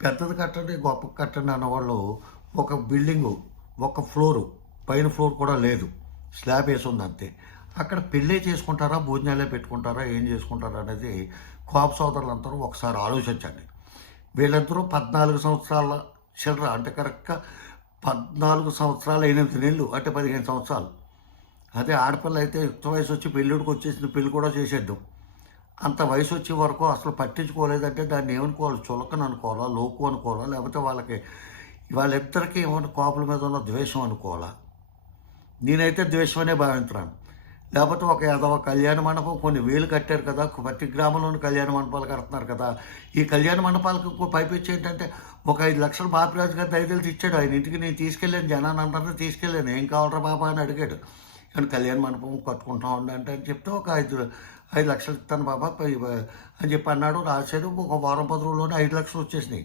పెద్దది కట్టండి, గొప్ప కట్టండి అన్నవాళ్ళు ఒక బిల్డింగు, ఒక ఫ్లోరు, పైన ఫ్లోర్ కూడా లేదు. స్లాబ్ ఏసుంది అంతే. అక్కడ పెళ్ళే చేసుకుంటారా? భోజనాలే పెట్టుకుంటారా? ఏం చేసుకుంటారా? అనేది కాపు సోదరులందరూ ఒకసారి ఆలోచించండి. వీళ్ళిద్దరూ 14 సంవత్సరాల చిల్డ్ర అంటే కరెక్ట్‌గా 14 సంవత్సరాల 8 నెలలు అంటే 15 సంవత్సరాలు. అదే ఆడపిల్ల అయితే యుక్త వయసు వచ్చి పెళ్ళిడికి వచ్చేసింది, పెళ్లి కూడా చేసేద్దాం. అంత వయసు వచ్చే వరకు అసలు పట్టించుకోలేదంటే దాన్ని ఏమనుకోవాలి? చులకన అనుకోవాలా? లోకు అనుకోవాలా? లేకపోతే వాళ్ళిద్దరికీ ఏమన్నా కాపుల మీద ఉన్న ద్వేషం అనుకోవాలా? నేనైతే ద్వేషం అనే భావించున్నాను. లేకపోతే ఒక ఎదవ కళ్యాణ మండపం కొన్ని వేలు కట్టారు కదా! ప్రతి గ్రామంలోని కళ్యాణ మండపాలు కడుతున్నారు కదా! ఈ కళ్యాణ మండపాలకు ఇంకో పైపెచ్చు ఏంటంటే ఒక 5,00,000 బాపిరాజు గారు దయతలిచి ఇచ్చాడు. ఆయన ఇంటికి నేను తీసుకెళ్ళాను, జనాన్నందరిని తీసుకెళ్ళాను. "ఏం కావాలిరా బాబా" అని అడిగాడు. కానీ కళ్యాణ మండపం కట్టుకుంటున్నామండి అంటే అని చెప్తే ఒక 5,00,000 ఇస్తాను బాబా అని చెప్పి అన్నాడు. రాశాడు. ఒక వారం 10 రోజుల్లోనే 5,00,000 వచ్చేసినాయి.